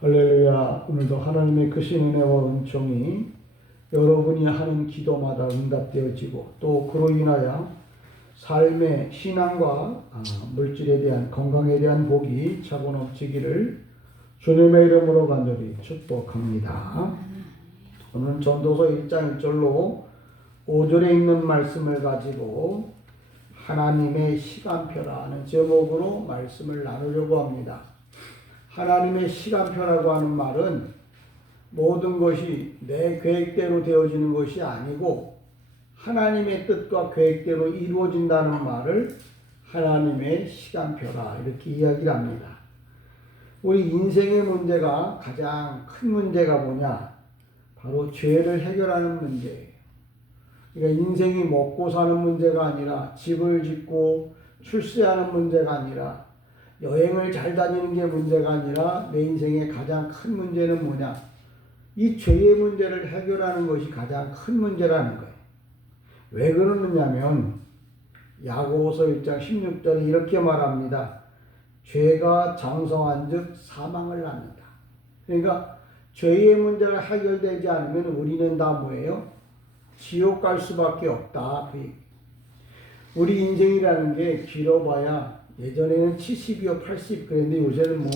할렐루야. 오늘도 하나님의 크신 은혜와 은총이 여러분이 하는 기도마다 응답되어지고 또 그로 인하여 삶의 신앙과 물질에 대한 건강에 대한 복이 차고 넘치기를 주님의 이름으로 간절히 축복합니다. 오늘 전도서 1장 1절로 5절에 있는 말씀을 가지고 하나님의 시간표라는 제목으로 말씀을 나누려고 합니다. 하나님의 시간표라고 하는 말은 모든 것이 내 계획대로 되어지는 것이 아니고 하나님의 뜻과 계획대로 이루어진다는 말을 하나님의 시간표라 이렇게 이야기를 합니다. 우리 인생의 문제가 가장 큰 문제가 뭐냐? 바로 죄를 해결하는 문제예요. 그러니까 인생이 먹고 사는 문제가 아니라 집을 짓고 출세하는 문제가 아니라 여행을 잘 다니는 게 문제가 아니라 내 인생의 가장 큰 문제는 뭐냐? 이 죄의 문제를 해결하는 것이 가장 큰 문제라는 거예요. 왜 그러느냐면 야고보서 1장 16절에 이렇게 말합니다. 죄가 장성한 즉 사망을 낳는다. 그러니까 죄의 문제가 해결되지 않으면 우리는 다 뭐예요? 지옥 갈 수밖에 없다. 우리 인생이라는 게 길어봐야 예전에는 70이요 80 그랬는데 요새는 뭐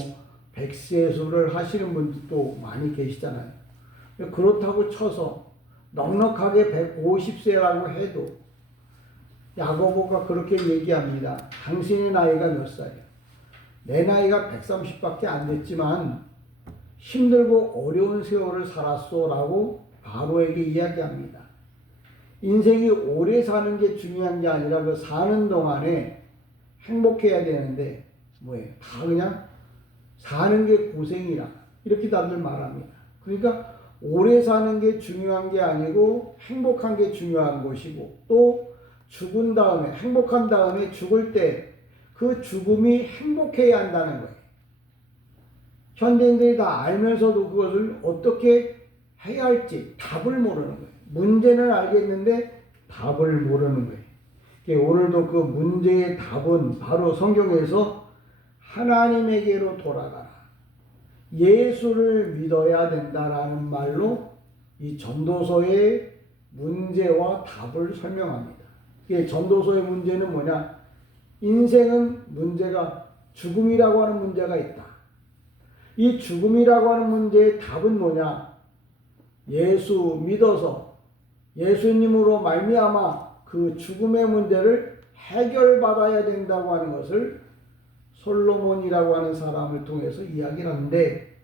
100세수를 하시는 분들도 많이 계시잖아요. 그렇다고 쳐서 넉넉하게 150세라고 해도 야고보가 그렇게 얘기합니다. 당신의 나이가 몇 살이야? 내 나이가 130밖에 안 됐지만 힘들고 어려운 세월을 살았소라고 바로에게 이야기합니다. 인생이 오래 사는 게 중요한 게 아니라 그 사는 동안에 행복해야 되는데 뭐예요? 다 그냥 사는 게 고생이라 이렇게 다들 말합니다. 그러니까 오래 사는 게 중요한 게 아니고 행복한 게 중요한 것이고 또 죽은 다음에 행복한 다음에 죽을 때 그 죽음이 행복해야 한다는 거예요. 현대인들이 다 알면서도 그것을 어떻게 해야 할지 답을 모르는 거예요. 문제는 알겠는데 답을 모르는 거예요. 오늘도 그 문제의 답은 바로 성경에서 하나님에게로 돌아가라. 예수를 믿어야 된다라는 말로 이 전도서의 문제와 답을 설명합니다. 전도서의 문제는 뭐냐? 인생은 문제가 죽음이라고 하는 문제가 있다. 이 죽음이라고 하는 문제의 답은 뭐냐? 예수 믿어서 예수님으로 말미암아 그 죽음의 문제를 해결받아야 된다고 하는 것을 솔로몬이라고 하는 사람을 통해서 이야기를 하는데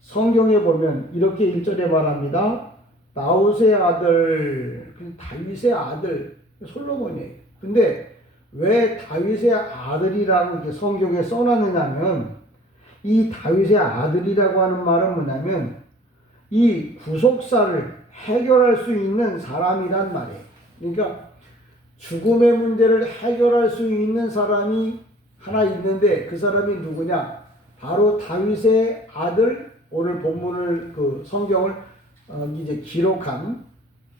성경에 보면 이렇게 1절에 말합니다. 다윗의 아들, 다윗의 아들 솔로몬이에요. 근데 왜 다윗의 아들이라고 이렇게 성경에 써놨느냐면 이 다윗의 아들이라고 하는 말은 뭐냐면 이 구속사를 해결할 수 있는 사람이란 말이에요. 그러니까 죽음의 문제를 해결할 수 있는 사람이 하나 있는데 그 사람이 누구냐? 바로 다윗의 아들, 오늘 본문을 그 성경을 이제 기록한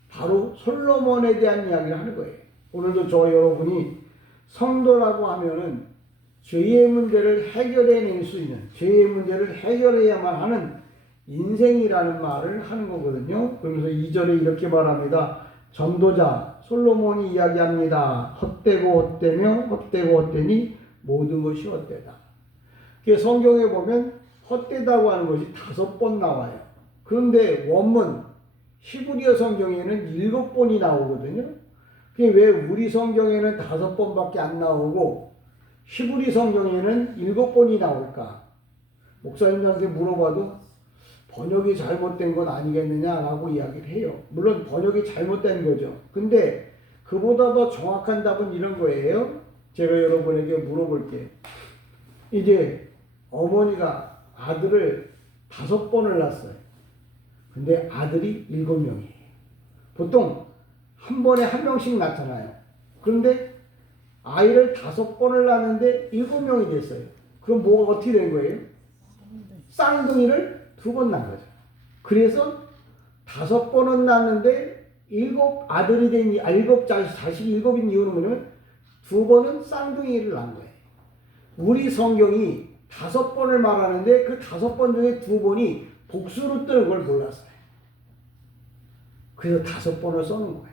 바로 솔로몬에 대한 이야기를 하는 거예요. 오늘도 저와 여러분이 성도라고 하면은 죄의 문제를 해결해낼 수 있는, 죄의 문제를 해결해야만 하는 인생이라는 말을 하는 거거든요. 그러면서 2절에 이렇게 말합니다. 전도자 솔로몬이 이야기합니다. 헛되고 헛되며 헛되고 헛되니 모든 것이 헛되다. 성경에 보면 헛되다고 하는 것이 5번 나와요. 그런데 원문 히브리어 성경에는 7번이 나오거든요. 왜 우리 성경에는 5번밖에 안 나오고 히브리 성경에는 7번이 나올까? 목사님들한테 물어봐도 번역이 잘못된 건 아니겠느냐라고 이야기를 해요. 물론 번역이 잘못된 거죠. 근데 그보다 더 정확한 답은 이런 거예요. 제가 여러분에게 물어볼게요. 이제 어머니가 아들을 5번을 낳았어요. 근데 아들이 7명이에요. 보통 한 번에 한 명씩 낳잖아요. 그런데 아이를 5번을 낳았는데 7명이 됐어요. 그럼 뭐가 어떻게 된 거예요? 쌍둥이를 2번 낳은 거죠. 그래서 5번은 낳았는데 7 아들이 된 7 자식이 7인 이유는 뭐냐면 2번은 쌍둥이를 낳은 거예요. 우리 성경이 5번을 말하는데 그 5번 중에 2번이 복수로 뜨는 걸 몰랐어요. 그래서 5번을 써는 거예요.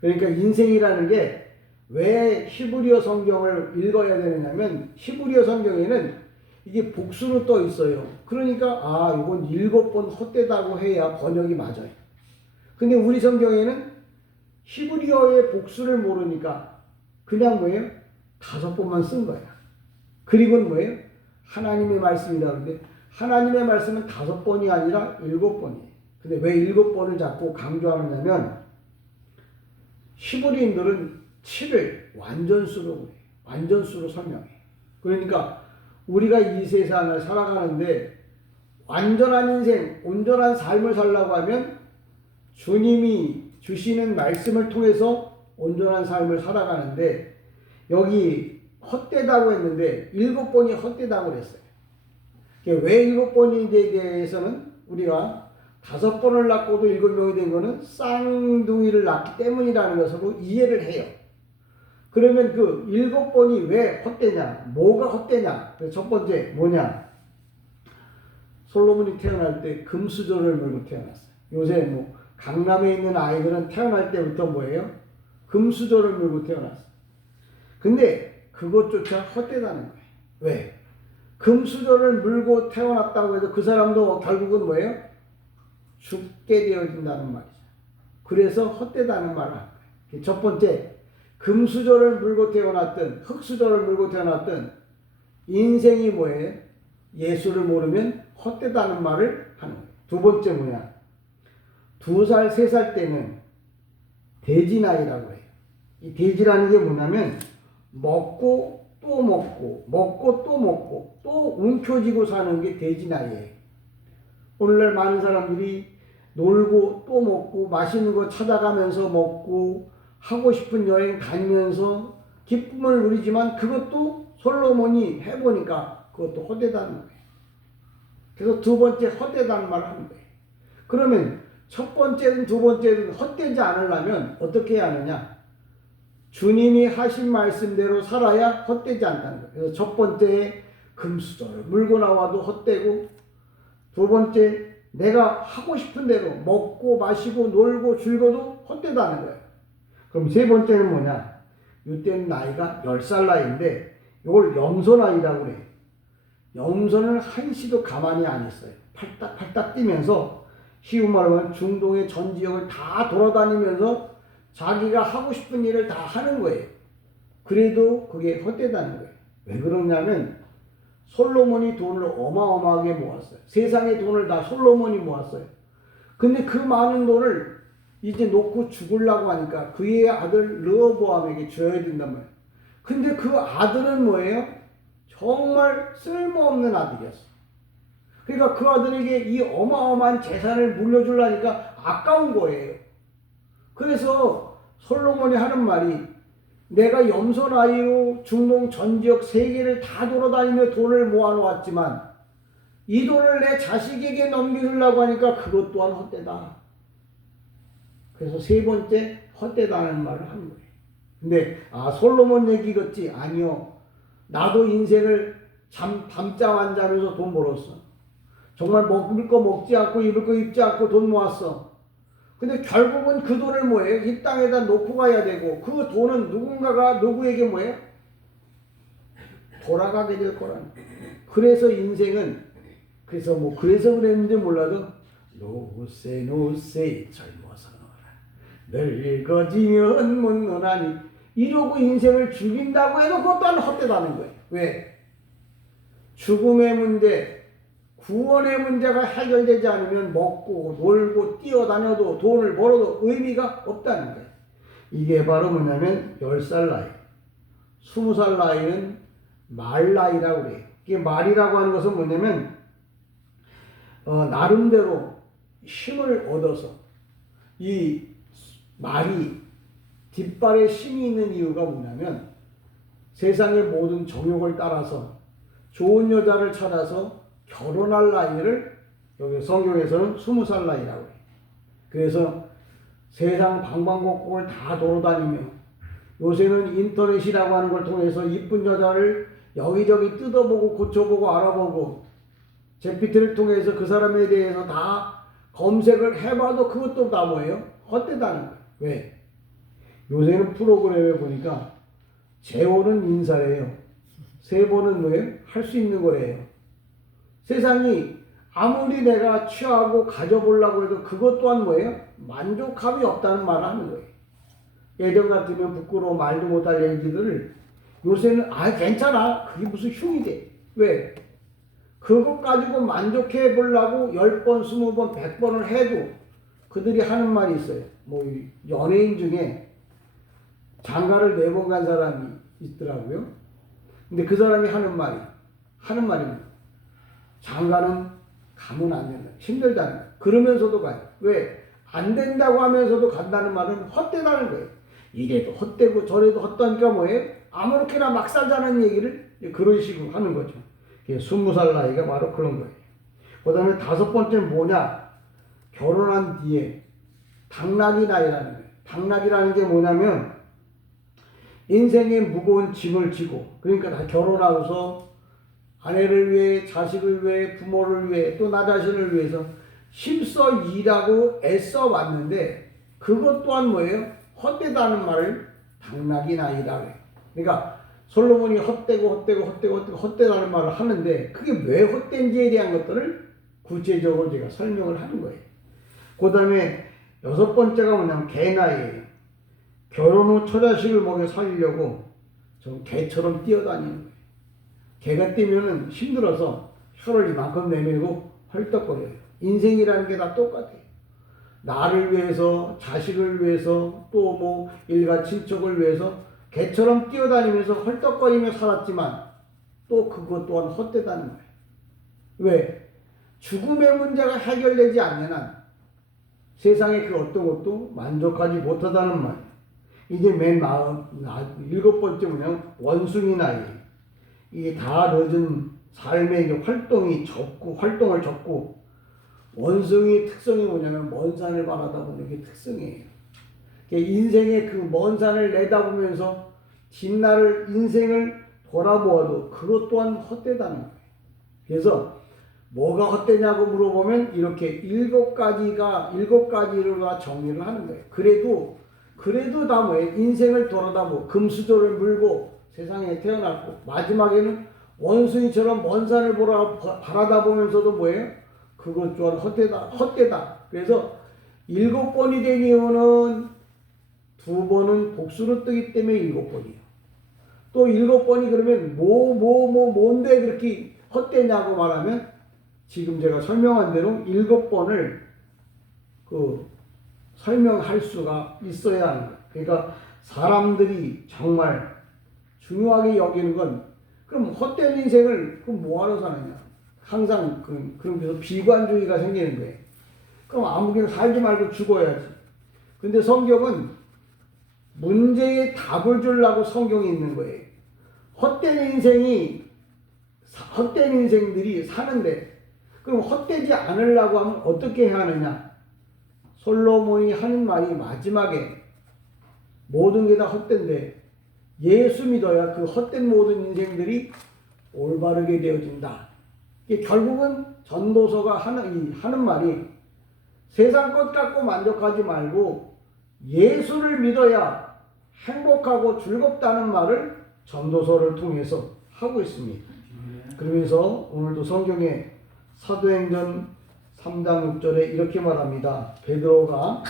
그러니까 인생이라는 게 왜 히브리어 성경을 읽어야 되느냐면 히브리어 성경에는 이게 복수로 떠 있어요. 그러니까 이건 7번 헛되다고 해야 번역이 맞아요. 근데 우리 성경에는 히브리어의 복수를 모르니까 그냥 뭐예요? 5번만 쓴 거야. 그리고는 뭐예요? 하나님의 말씀이라 그러는데 하나님의 말씀은 5번이 아니라 7번이에요. 근데 왜 7번을 자꾸 강조하느냐면 히브리인들은 7을 완전수로 그래요. 완전수로 설명해요. 그러니까 우리가 이 세상을 살아가는데 완전한 인생, 온전한 삶을 살려고 하면 주님이 주시는 말씀을 통해서 온전한 삶을 살아가는데 여기 헛되다고 했는데 7번이 헛되다고 그랬어요. 왜 7번인지에 대해서는 우리가 5번을 낳고도 7명이 된 것은 쌍둥이를 낳기 때문이라는 것으로 이해를 해요. 그러면 그 7번이 왜 헛되냐? 뭐가 헛되냐? 첫 번째 뭐냐? 솔로몬이 태어날 때 금수저를 물고 태어났어요. 요새 뭐 강남에 있는 아이들은 태어날 때부터 뭐예요? 금수저를 물고 태어났어요. 근데 그것조차 헛되다는 거예요. 왜? 금수저를 물고 태어났다고 해서 그 사람도 결국은 뭐예요? 죽게 되어진다는 말이죠. 그래서 헛되다는 말을 하는 거예요. 첫 번째, 금수저를 물고 태어났든 흙수저를 물고 태어났든 인생이 뭐예요? 예수를 모르면 헛되다는 말을 하는 거예요. 두 번째 뭐냐? 2살, 3살 때는 돼지나이라고 해요. 이 돼지라는 게 뭐냐면 먹고 또 먹고 먹고 또 먹고 또 움켜쥐고 사는 게 돼지나이예요. 오늘날 많은 사람들이 놀고 또 먹고 맛있는 거 찾아가면서 먹고 하고 싶은 여행 다니면서 기쁨을 누리지만 그것도 솔로몬이 해보니까 그것도 헛되다는 거예요. 그래서 두 번째 헛되다는 말을 하는 거예요. 그러면 첫 번째든 두 번째든 헛되지 않으려면 어떻게 해야 하느냐? 주님이 하신 말씀대로 살아야 헛되지 않다는 거예요. 그래서 첫 번째 금수저를 물고 나와도 헛되고 두 번째 내가 하고 싶은 대로 먹고 마시고 놀고 즐거도 헛되다는 거예요. 그럼 세 번째는 뭐냐? 이때는 나이가 10살 나이인데 이걸 염소 나이라고 그래요. 염소는 한시도 가만히 안 있어요. 팔딱팔딱 뛰면서 쉬운 말로 하면 중동의 전 지역을 다 돌아다니면서 자기가 하고 싶은 일을 다 하는 거예요. 그래도 그게 헛되다는 거예요. 왜 그러냐면 솔로몬이 돈을 어마어마하게 모았어요. 세상의 돈을 다 솔로몬이 모았어요. 근데 그 많은 돈을 이제 놓고 죽으려고 하니까 그의 아들 르호보암에게 줘야 된단 말이에요. 근데 그 아들은 뭐예요? 정말 쓸모없는 아들이었어. 그러니까 그 아들에게 이 어마어마한 재산을 물려주려니까 아까운 거예요. 그래서 솔로몬이 하는 말이 내가 염소 나이로 중동 전 지역 3개를 다 돌아다니며 돈을 모아놓았지만 이 돈을 내 자식에게 넘기려고 하니까 그것 또한 헛되다. 그래서 세 번째 헛되다는 말을 하는 거예요. 근데 솔로몬 얘기 같지? 아니요. 나도 인생을 밤잠 안 자면서 돈 벌었어. 정말 먹을 거 먹지 않고 입을 거 입지 않고 돈 모았어. 근데 결국은 그 돈을 뭐예요? 이 땅에다 놓고 가야 되고 그 돈은 누군가가 누구에게 뭐예요? 돌아가게 될 거라는 거예요. 그래서 인생은 그래서 그랬는지 몰라도 노세 젊어서 늙어지면 못 노나니 이러고 인생을 죽인다고 해도 그것 또한 헛되다는 거예요. 왜? 죽음의 문제 구원의 문제가 해결되지 않으면 먹고 놀고 뛰어다녀도 돈을 벌어도 의미가 없다는 거예요. 이게 바로 뭐냐면 10살 나이 20살 나이는 말 나이라고 그래요. 이게 말이라고 하는 것은 뭐냐면 나름대로 힘을 얻어서 이 말이 뒷발에 힘이 있는 이유가 뭐냐면 세상의 모든 정욕을 따라서 좋은 여자를 찾아서 결혼할 나이를 여기 성경에서는 20살 나이라고 해요. 그래서 세상 방방곡곡을 다 돌아다니며 요새는 인터넷이라고 하는 걸 통해서 이쁜 여자를 여기저기 뜯어보고 고쳐보고 알아보고 제피트를 통해서 그 사람에 대해서 다 검색을 해봐도 그것도 다 뭐예요? 헛되다는 거예요. 왜? 요새는 프로그램에 보니까 재혼은 인사예요. 세번은 뭐예요? 할 수 있는 거예요. 세상이 아무리 내가 취하고 가져보려고 해도 그것 또한 뭐예요? 만족함이 없다는 말을 하는 거예요. 예전 같으면 부끄러워 말도 못할 얘기들을 요새는 괜찮아. 그게 무슨 흉이 돼. 왜? 그것 가지고 만족해 보려고 10번, 20번, 100번을 해도 그들이 하는 말이 있어요. 뭐 연예인 중에 장가를 4번 간 사람이 있더라고요. 근데 그 사람이 하는 말입니다. 장가는 가면 안 된다. 힘들다는 거예요. 그러면서도 가요. 왜? 안 된다고 하면서도 간다는 말은 헛되다는 거예요. 이래도 헛되고 저래도 헛되니까 뭐예요? 아무렇게나 막 살자는 얘기를 그런 식으로 하는 거죠. 20살 나이가 바로 그런 거예요. 그 다음에 5번째는 뭐냐? 결혼한 뒤에 당나귀 나이라는 거예요. 당나귀라는 게 뭐냐면 인생의 무거운 짐을 지고, 그러니까 다 결혼하고서 아내를 위해, 자식을 위해, 부모를 위해, 또 나 자신을 위해서 힘써 일하고 애써 왔는데 그것 또한 뭐예요? 헛되다는 말을 당나귀 나이라고 해요. 그러니까 솔로몬이 헛되다는 말을 하는데 그게 왜 헛된지에 대한 것들을 구체적으로 제가 설명을 하는 거예요. 그 다음에 6번째가 뭐냐면 개나이예요. 결혼 후 처자식을 먹여 살리려고 좀 개처럼 뛰어다니는 거예요. 개가 뛰면은 힘들어서 혀를 이만큼 내밀고 헐떡거려요. 인생이라는 게 다 똑같아요. 나를 위해서, 자식을 위해서, 또 뭐 일가 친척을 위해서 개처럼 뛰어다니면서 헐떡거리며 살았지만 또 그것 또한 헛되다는 거예요. 왜? 죽음의 문제가 해결되지 않는 한 세상의 그 어떤 것도 만족하지 못하다는 말이에요. 이제 맨 7번째 뭐냐면 원숭이 나이. 이게 다 늦은 삶의 이제 활동을 접고 원숭이의 특성이 뭐냐면 먼 산을 바라다보는 게 특성이에요. 인생의 그 먼 산을 내다보면서 뒷날을 인생을 돌아보아도 그것 또한 헛되다는 거예요. 그래서 뭐가 헛되냐고 물어보면 이렇게 7가지로 다 정리를 하는 거예요. 그래도 다 뭐예요? 인생을 돌아다보고 금수저를 물고 세상에 태어났고 마지막에는 원숭이처럼 먼 산을 바라다 보면서도 뭐예요? 그것 또한 헛되다. 그래서 7번이 된 이유는 2번은 복수로 뜨기 때문에 7번이에요. 또 7번이 그러면 뭔데 그렇게 헛되냐고 말하면 지금 제가 설명한 대로 7번을 설명할 수가 있어야 하는 거예요. 그러니까 사람들이 정말 중요하게 여기는 건 그럼 헛된 인생을 그럼 뭐하러 사느냐. 항상 그러면서 비관주의가 생기는 거예요. 그럼 아무개나 살지 말고 죽어야지. 근데 성경은 문제에 답을 주려고 성경이 있는 거예요. 헛된 인생들이 사는데 그럼 헛되지 않으려고 하면 어떻게 해야 하느냐. 솔로몬이 하는 말이 마지막에 모든 게 다 헛된데 예수 믿어야 그 헛된 모든 인생들이 올바르게 되어진다. 결국은 전도서가 하는 말이 세상 것 갖고 만족하지 말고 예수를 믿어야 행복하고 즐겁다는 말을 전도서를 통해서 하고 있습니다. 그러면서 오늘도 성경에 사도행전 3장 6절에 이렇게 말합니다. 베드로가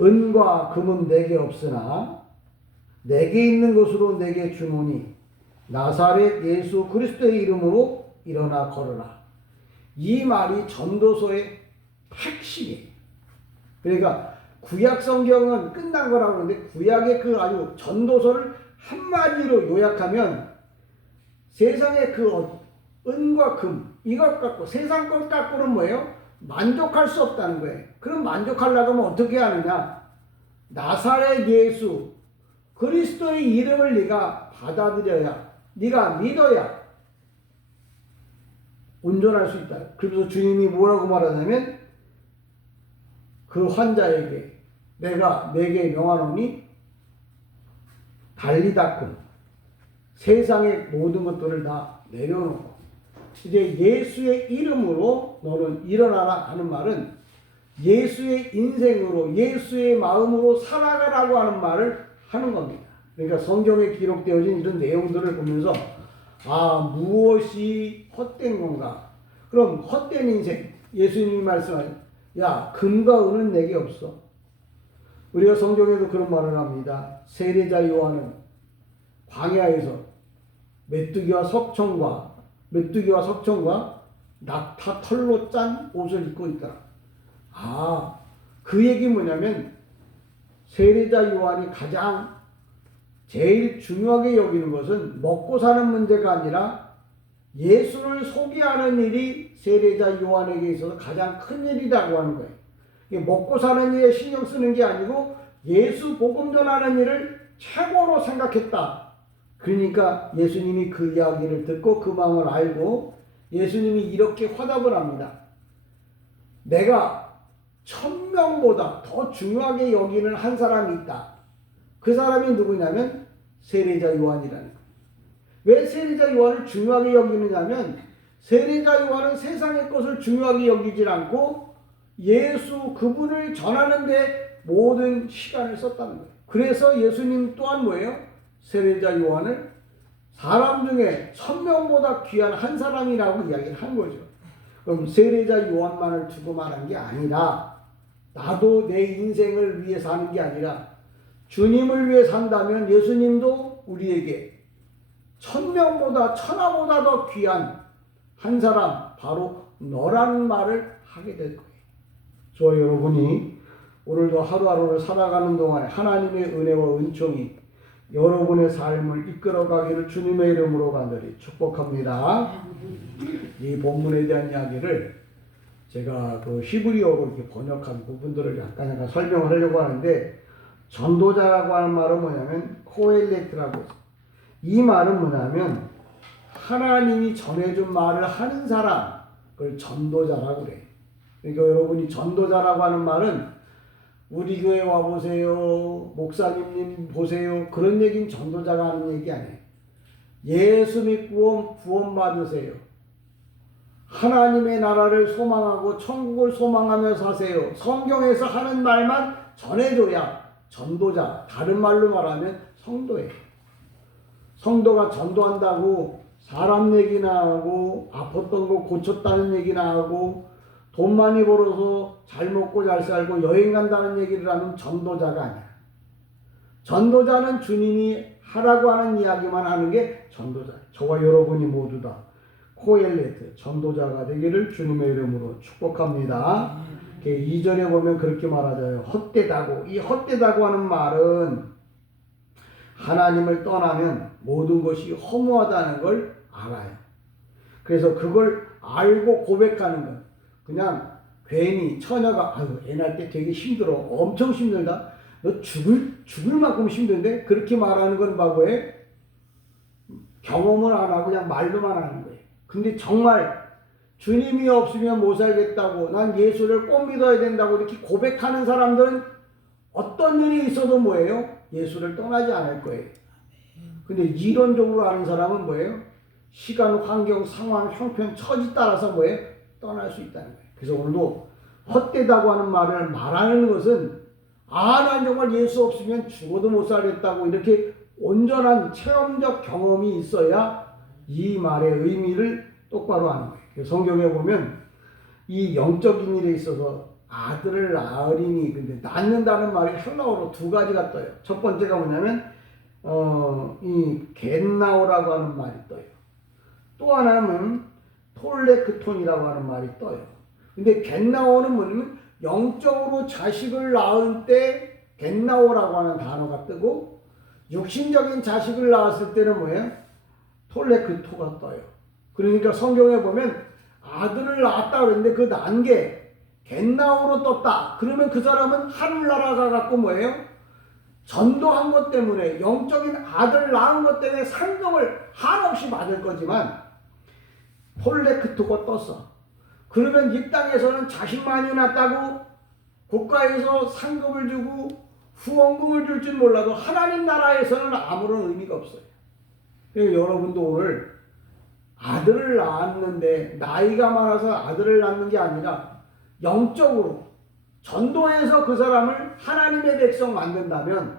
은과 금은 내게 없으나 내게 있는 것으로 내게 주노니 나사렛 예수 그리스도의 이름으로 일어나 걸어라. 이 말이 전도서의 핵심이에요. 그러니까 구약 성경은 끝난 거라고 하는데 구약의 그 아주 전도서를 한마디로 요약하면 세상의 그 은과 금 이것 갖고 세상 것 갖고는 뭐예요? 만족할 수 없다는 거예요. 그럼 만족하려고 하면 어떻게 하느냐? 나사렛 예수 그리스도의 이름을 네가 받아들여야, 네가 믿어야 온전할 수 있다. 그래서 주님이 뭐라고 말하냐면 그 환자에게 내게 명하노니 달리 닦음 세상의 모든 것들을 다 내려놓고 이제 예수의 이름으로 너는 일어나라 하는 말은 예수의 인생으로 예수의 마음으로 살아가라고 하는 말을 하는 겁니다. 그러니까 성경에 기록되어진 이런 내용들을 보면서 무엇이 헛된 건가? 그럼 헛된 인생, 예수님이 말씀하신 야 금과 은은 내게 없어. 우리가 성경에도 그런 말을 합니다. 세례자 요한은 광야에서 메뚜기와 석청과 낙타 털로 짠 옷을 입고 있다. 그 얘기 뭐냐면 세례자 요한이 가장 제일 중요하게 여기는 것은 먹고 사는 문제가 아니라 예수를 소개하는 일이 세례자 요한에게 있어서 가장 큰 일이라고 하는 거예요. 먹고 사는 일에 신경 쓰는 게 아니고 예수 복음 전하는 일을 최고로 생각했다. 그러니까 예수님이 그 이야기를 듣고 그 마음을 알고 예수님이 이렇게 화답을 합니다. 내가 1000명보다 더 중요하게 여기는 한 사람이 있다. 그 사람이 누구냐면 세례자 요한이라는 거예요. 왜 세례자 요한을 중요하게 여기느냐면 세례자 요한은 세상의 것을 중요하게 여기질 않고 예수 그분을 전하는데 모든 시간을 썼다는 거예요. 그래서 예수님 또한 뭐예요? 세례자 요한을 사람 중에 1000명보다 귀한 한 사람이라고 이야기를 한 거죠. 그럼 세례자 요한만을 두고 말한 게 아니라 나도 내 인생을 위해 사는 게 아니라 주님을 위해 산다면 예수님도 우리에게 1000명보다 천하보다 더 귀한 한 사람 바로 너라는 말을 하게 될 거예요. 저와 여러분이 오늘도 하루하루를 살아가는 동안에 하나님의 은혜와 은총이 여러분의 삶을 이끌어가기를 주님의 이름으로 간절히 축복합니다. 이 본문에 대한 이야기를 제가 그 히브리어로 이렇게 번역한 부분들을 약간 설명을 하려고 하는데 전도자라고 하는 말은 뭐냐면 코엘레트라고 해서 이 말은 뭐냐면 하나님이 전해준 말을 하는 사람 그걸 전도자라고 그래. 그러니까 여러분이 전도자라고 하는 말은 우리 교회 와보세요. 목사님 보세요. 그런 얘기는 전도자가 하는 얘기 아니에요. 예수 믿고 구원 받으세요. 하나님의 나라를 소망하고 천국을 소망하며 사세요. 성경에서 하는 말만 전해줘야 전도자. 다른 말로 말하면 성도예요. 성도가 전도한다고 사람 얘기나 하고 아팠던 거 고쳤다는 얘기나 하고 돈 많이 벌어서 잘 먹고 잘 살고 여행 간다는 얘기를 하면 전도자가 아니야. 전도자는 주님이 하라고 하는 이야기만 하는 게 전도자. 저와 여러분이 모두 다 코엘레트 전도자가 되기를 주님의 이름으로 축복합니다. 2절에 보면 그렇게 말하잖아요. 헛되다고. 이 헛되다고 하는 말은 하나님을 떠나면 모든 것이 허무하다는 걸 알아요. 그래서 그걸 알고 고백하는 것. 그냥 괜히 처녀가 애 낳을 때 되게 힘들어. 엄청 힘들다. 너 죽을 만큼 힘든데? 그렇게 말하는 건 뭐예요? 경험을 안 하고 그냥 말로만 하는 거예요. 근데 정말 주님이 없으면 못 살겠다고 난 예수를 꼭 믿어야 된다고 이렇게 고백하는 사람들은 어떤 일이 있어도 뭐예요? 예수를 떠나지 않을 거예요. 근데 이론적으로 아는 사람은 뭐예요? 시간, 환경, 상황, 형편, 처지 따라서 뭐예요? 떠날 수 있다는 거예요. 그래서 오늘도 헛되다고 하는 말을 말하는 것은 난 정말 예수 없으면 죽어도 못 살겠다고 이렇게 온전한 체험적 경험이 있어야 이 말의 의미를 똑바로 아는 거예요. 성경에 보면 이 영적인 일에 있어서 아들을 낳으리니 근데 낳는다는 말이 헬라어로 두 가지가 떠요. 첫 번째가 뭐냐면 이 겟나오라고 하는 말이 떠요. 또 하나는 톨레크톤이라고 하는 말이 떠요. 근데 겟나오는 뭐냐면 영적으로 자식을 낳을 때 겟나오라고 하는 단어가 뜨고 육신적인 자식을 낳았을 때는 뭐예요? 톨레크토가 떠요. 그러니까 성경에 보면 아들을 낳았다 그랬는데 그 낳은 게 겟나오로 떴다. 그러면 그 사람은 하늘나라가 갖고 뭐예요? 전도한 것 때문에 영적인 아들 낳은 것 때문에 상급을 한없이 받을 거지만 톨레크토가 떴어. 그러면 이 땅에서는 자식 많이 낳았다고 국가에서 상급을 주고 후원금을 줄 줄 몰라도 하나님 나라에서는 아무런 의미가 없어요. 그러니까 여러분도 오늘 아들을 낳았는데 나이가 많아서 아들을 낳는 게 아니라 영적으로 전도해서 그 사람을 하나님의 백성 만든다면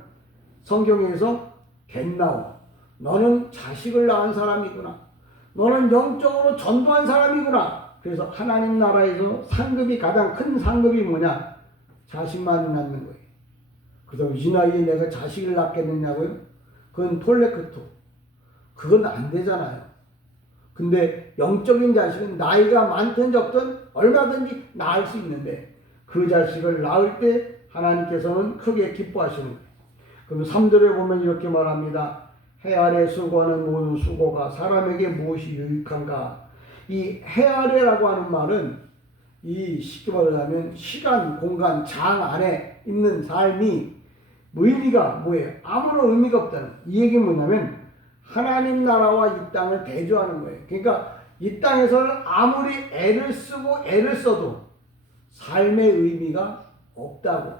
성경에서 겟나오, 너는 자식을 낳은 사람이구나. 너는 영적으로 전도한 사람이구나. 그래서 하나님 나라에서 상급이 가장 큰 상급이 뭐냐? 자식만 낳는 거예요. 그래서 이 나이에 내가 자식을 낳겠느냐고요? 그건 톨레크토. 그건 안 되잖아요. 근데 영적인 자식은 나이가 많든 적든 얼마든지 낳을 수 있는데 그 자식을 낳을 때 하나님께서는 크게 기뻐하시는 거예요. 그럼 3절에 보면 이렇게 말합니다. 해 아래 수고하는 모든 수고가 사람에게 무엇이 유익한가? 이 해 아래라고 하는 말은 이 쉽게 말하자면 시간, 공간, 장 안에 있는 삶이 의미가 뭐예요? 아무런 의미가 없다는 거예요. 이 얘기는 뭐냐면 하나님 나라와 이 땅을 대조하는 거예요. 그러니까 이 땅에서는 아무리 애를 쓰고 애를 써도 삶의 의미가 없다고.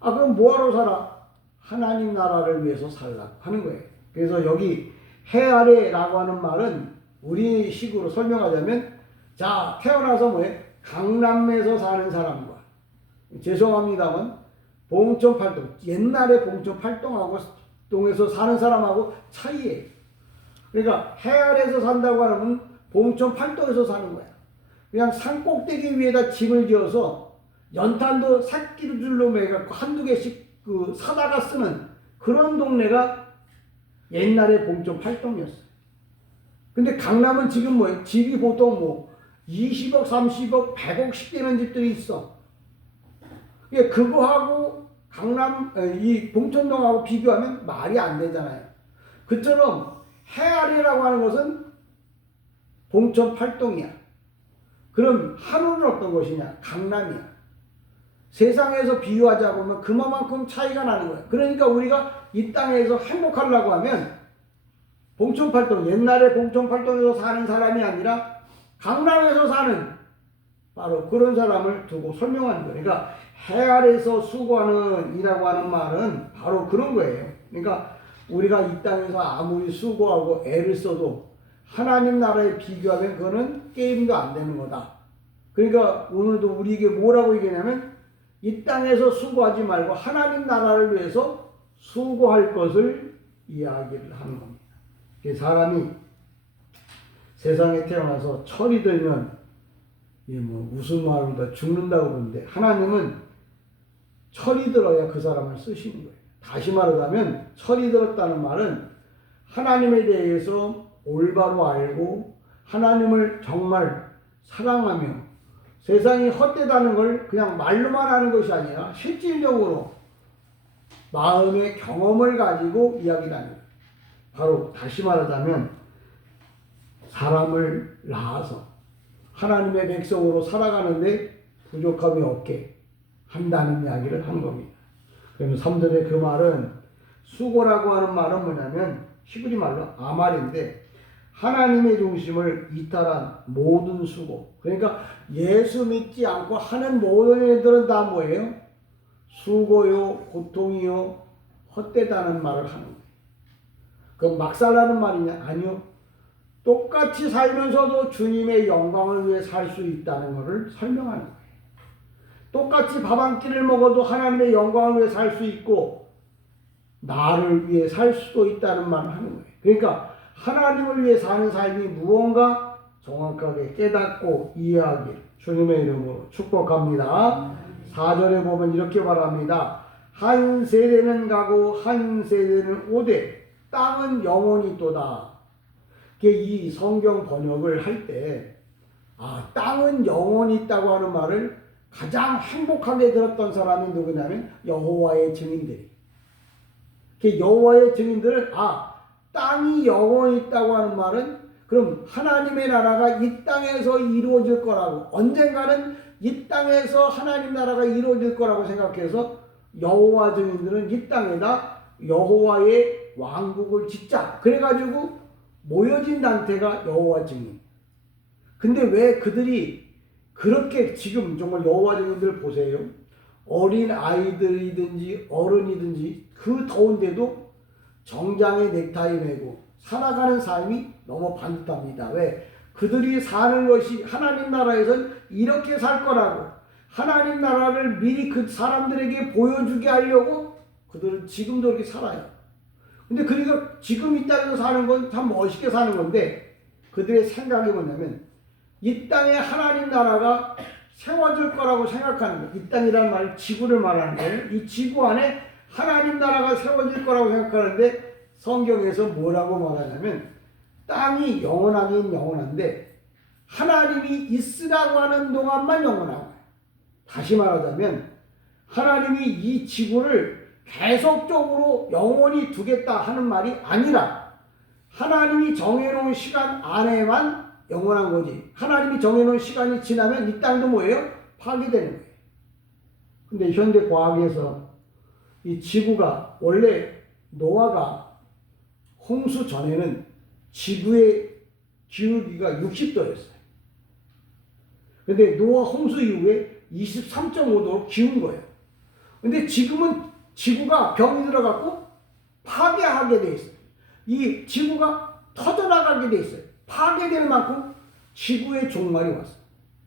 그럼 뭐하러 살아? 하나님 나라를 위해서 살라고 하는 거예요. 그래서 여기 해 아래라고 하는 말은 우리 식으로 설명하자면 자, 태어나서 뭐예요? 강남에서 사는 사람과 죄송합니다만 봉천팔동, 옛날에 봉천팔동하고 동에서 사는 사람하고 차이예요. 그러니까 해 아래에서 산다고 하면 봉천팔동에서 사는 거야. 그냥 산 꼭대기 위에다 집을 지어서 연탄도 새끼줄로 매갖고 한두 개씩 사다가 쓰는 그런 동네가 옛날에 봉천팔동이었어요. 근데 강남은 지금 뭐예요? 집이 보통 20억, 30억, 100억씩 되는 집들이 있어. 그거하고 이 봉천동하고 비교하면 말이 안 되잖아요. 그처럼 해 아래라고 하는 것은 봉천팔동이야. 그럼 하늘은 어떤 것이냐? 강남이야. 세상에서 비유하자고 하면 그만큼 차이가 나는 거예요. 그러니까 우리가 이 땅에서 행복하려고 하면 봉천팔동, 옛날에 봉천팔동에서 사는 사람이 아니라 강남에서 사는 바로 그런 사람을 두고 설명하는 거예요. 그러니까 해 아래에서 수고하는 이라고 하는 말은 바로 그런 거예요. 그러니까 우리가 이 땅에서 아무리 수고하고 애를 써도 하나님 나라에 비교하면 그거는 게임도 안 되는 거다. 그러니까 오늘도 우리에게 뭐라고 얘기하냐면 이 땅에서 수고하지 말고 하나님 나라를 위해서 수고할 것을 이야기를 하는 겁니다. 사람이 세상에 태어나서 철이 들면 무슨 말보다 죽는다고 그러는데 하나님은 철이 들어야 그 사람을 쓰시는 거예요. 다시 말하자면 철이 들었다는 말은 하나님에 대해서 올바로 알고 하나님을 정말 사랑하며 세상이 헛되다는 걸 그냥 말로만 하는 것이 아니라 실질적으로 마음의 경험을 가지고 이야기를 하는 거예요. 바로 다시 말하자면 사람을 낳아서 하나님의 백성으로 살아가는데 부족함이 없게 한다는 이야기를 한 겁니다. 그래서 3절의 그 말은 수고라고 하는 말은 뭐냐면 히브리 말로 아말인데 하나님의 중심을 이탈한 모든 수고. 그러니까 예수 믿지 않고 하는 모든 일들은 다 뭐예요? 수고요, 고통이요, 헛되다는 말을 하는 거예요. 그럼 막 살라는 말이냐? 아니요. 똑같이 살면서도 주님의 영광을 위해 살 수 있다는 것을 설명하는 거예요. 똑같이 밥 한 끼를 먹어도 하나님의 영광을 위해 살 수 있고 나를 위해 살 수도 있다는 말을 하는 거예요. 그러니까 하나님을 위해 사는 삶이 무언가 정확하게 깨닫고 이해하길 주님의 이름으로 축복합니다. 4절에 보면 이렇게 말합니다. 한 세대는 가고 한 세대는 오되 땅은 영원히 있도다. 이 성경 번역을 할 때 땅은 영원히 있다고 하는 말을 가장 행복하게 들었던 사람이 누구냐면 여호와의 증인들이. 여호와의 증인들은 땅이 영원히 있다고 하는 말은 그럼 하나님의 나라가 이 땅에서 이루어질 거라고 언젠가는 이 땅에서 하나님 나라가 이루어질 거라고 생각해서 여호와 증인들은 이 땅에다 여호와의 왕국을 짓자. 그래가지고 모여진 단체가 여호와 증인. 근데 왜 그들이 그렇게 지금 정말 여호와 증인들 보세요. 어린 아이들이든지 어른이든지 그 더운데도 정장에 넥타이 매고 살아가는 삶이 너무 반듯합니다. 왜? 그들이 사는 것이 하나님 나라에선 이렇게 살 거라고 하나님 나라를 미리 그 사람들에게 보여주게 하려고 그들은 지금도 이렇게 살아요. 근데 그러니까 지금 이 땅에서 사는 건 참 멋있게 사는 건데 그들의 생각이 뭐냐면 이 땅에 하나님 나라가 세워질 거라고 생각하는 거예요. 이 땅이라는 말 지구를 말하는 거예요. 이 지구 안에 하나님 나라가 세워질 거라고 생각하는데 성경에서 뭐라고 말하냐면 땅이 영원하긴 영원한데 하나님이 있으라고 하는 동안만 영원한 거예요. 다시 말하자면 하나님이 이 지구를 계속적으로 영원히 두겠다 하는 말이 아니라 하나님이 정해놓은 시간 안에만 영원한 거지. 하나님이 정해놓은 시간이 지나면 이 땅도 뭐예요? 파괴되는 거예요. 근데 현대 과학에서 이 지구가 원래 노아가 홍수 전에는 지구의 기울기가 60도였어요. 근데 노아 홍수 이후에 23.5도로 기운 거예요. 근데 지금은 지구가 병이 들어갔고 파괴하게 돼 있어요. 이 지구가 터져나가게 돼 있어요. 파괴될 만큼 지구의 종말이 왔어요.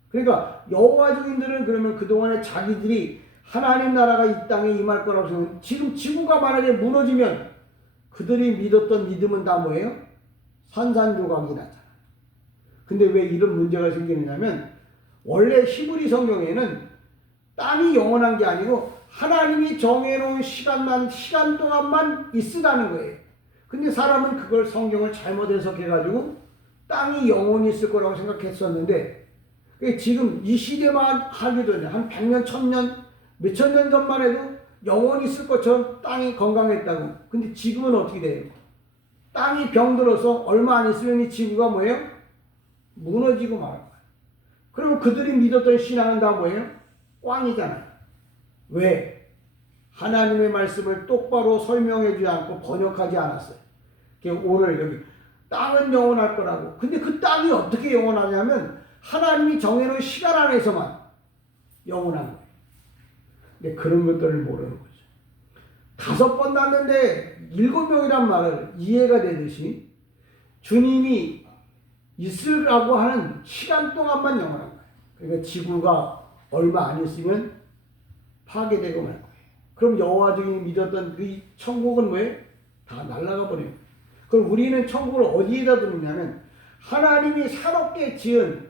그러니까 여호와 증인들은 그러면 그동안에 자기들이 하나님 나라가 이 땅에 임할 거라고 생각하면 지금 지구가 만약에 무너지면 그들이 믿었던 믿음은 다 뭐예요? 산산조각이 나잖아요. 근데 왜 이런 문제가 생기느냐면 원래 히브리 성경에는 땅이 영원한 게 아니고 하나님이 정해놓은 시간 동안만 있으라는 거예요. 근데 사람은 그걸 성경을 잘못 해석해가지고 땅이 영원히 있을 거라고 생각했었는데 지금 이 시대만 하기도 전에 한 100년, 1000년, 몇천 년 전만 해도 영원히 있을 것처럼 땅이 건강했다고. 근데 지금은 어떻게 돼요? 땅이 병들어서 얼마 안 있으면 이 지구가 뭐예요? 무너지고 말할 거예요. 그러면 그들이 믿었던 신앙은 다 뭐예요? 꽝이잖아요. 왜? 하나님의 말씀을 똑바로 설명해 주지 않고 번역하지 않았어요. 오늘 여기 땅은 영원할 거라고. 근데 그 땅이 어떻게 영원하냐면 하나님이 정해놓은 시간 안에서만 영원한 거예요. 근데 그런 것들을 모르는 거죠. 5번 낳는데 7명이란 말을 이해가 되듯이 주님이 있으라고 하는 시간 동안만 영원한 거예요. 그러니까 지구가 얼마 안 있으면 파괴되고 말 거예요. 그럼 여호와 증인이 믿었던 그 천국은 뭐예요? 다 날아가 버려요. 그럼 우리는 천국을 어디에다 두느냐면 하나님이 새롭게 지은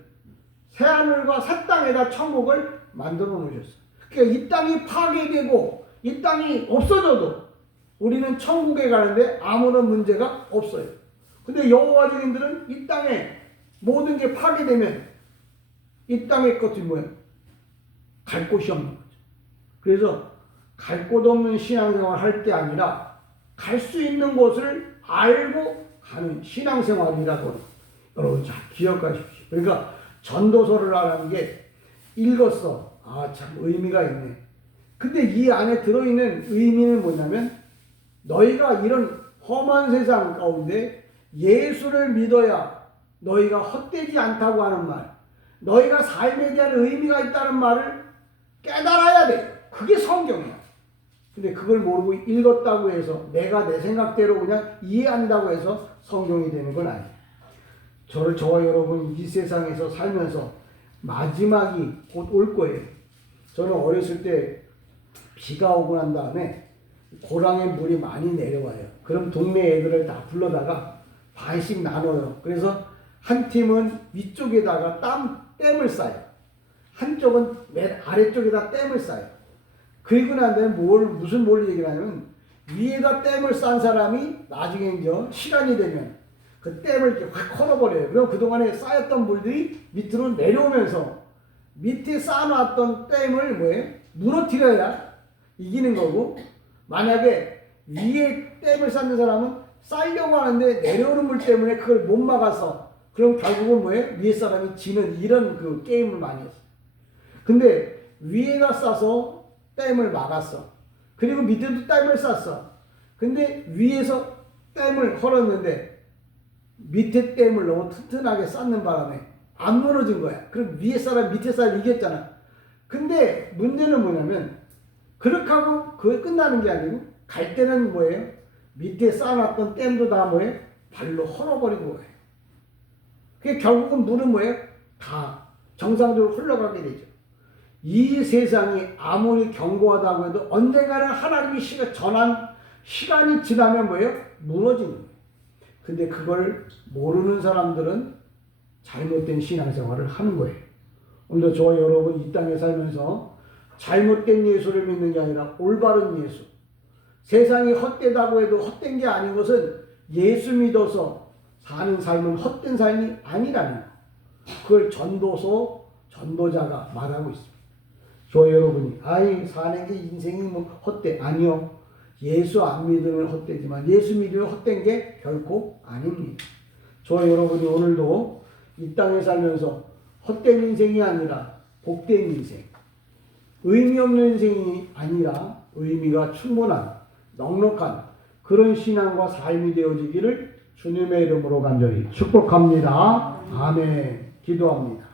새하늘과 새 땅에다 천국을 만들어 놓으셨어요. 그러니까 이 땅이 파괴되고 이 땅이 없어져도 우리는 천국에 가는데 아무런 문제가 없어요. 근데 여호와 증인들은 이 땅에 모든 게 파괴되면 이 땅의 것이 뭐예요? 갈 곳이 없는 거죠. 그래서 갈 곳 없는 신앙생활 할 게 아니라 갈 수 있는 곳을 알고 가는 신앙생활이라고 여러분 잘 기억하십시오. 그러니까 전도서를 하라는 게 읽었어. 아, 참 의미가 있네. 근데 이 안에 들어있는 의미는 뭐냐면 너희가 이런 험한 세상 가운데 예수를 믿어야 너희가 헛되지 않다고 하는 말, 너희가 삶에 대한 의미가 있다는 말을 깨달아야 돼. 그게 성경이야. 근데 그걸 모르고 읽었다고 해서 내가 내 생각대로 그냥 이해한다고 해서 성경이 되는 건 아니에요. 저와 여러분 이 세상에서 살면서 마지막이 곧 올 거예요. 저는 어렸을 때 비가 오고 난 다음에 고랑에 물이 많이 내려와요. 그럼 동네 애들을 다 불러다가 반씩 나눠요. 그래서 한 팀은 위쪽에다가 댐을 쌓아요. 한쪽은 맨 아래쪽에다 댐을 쌓아요. 그리고 난 다음에 무슨 얘기를 하냐면 위에다 댐을 싼 사람이 나중에 이제 시간이 되면 그 댐을 이렇게 확 걸어버려요. 그럼 그동안에 쌓였던 물들이 밑으로 내려오면서 밑에 쌓아놨던 댐을 뭐예요? 무너뜨려야 이기는 거고, 만약에 위에 댐을 쌓는 사람은 쌓으려고 하는데 내려오는 물 때문에 그걸 못 막아서 그럼 결국은 뭐예요? 위에 사람이 지는 이런 그 게임을 많이 했어요. 근데 위에다 싸서 댐을 막았어. 그리고 밑에도 댐을 쌌어. 근데 위에서 댐을 헐었는데 밑에 댐을 너무 튼튼하게 쌓는 바람에 안 무너진 거야. 그럼 위에 사람 밑에 사람 이겼잖아. 근데 문제는 뭐냐면 그렇게 하고 그게 끝나는 게 아니고 갈 때는 뭐예요? 밑에 쌓아놨던 댐도 다 뭐예요? 발로 헐어버린 거예요. 그게 결국은 물은 뭐예요? 다 정상적으로 흘러가게 되죠. 이 세상이 아무리 견고하다고 해도 언젠가는 하나님이 전한 시간이 지나면 뭐예요? 무너지는 거예요. 근데 그걸 모르는 사람들은 잘못된 신앙생활을 하는 거예요. 오늘도 저와 여러분 이 땅에 살면서 잘못된 예수를 믿는 게 아니라 올바른 예수. 세상이 헛되다고 해도 헛된 게 아닌 것은 예수 믿어서 사는 삶은 헛된 삶이 아니라는 거. 그걸 전도자가 말하고 있습니다. 저 여러분이 사는 게 인생이 뭐 헛돼. 아니요. 예수 안 믿으면 헛되지만 예수 믿으면 헛된 게 결코 아닙니다. 저 여러분이 오늘도 이 땅에 살면서 헛된 인생이 아니라 복된 인생, 의미 없는 인생이 아니라 의미가 충분한 넉넉한 그런 신앙과 삶이 되어지기를 주님의 이름으로 간절히 축복합니다. 아멘. 기도합니다.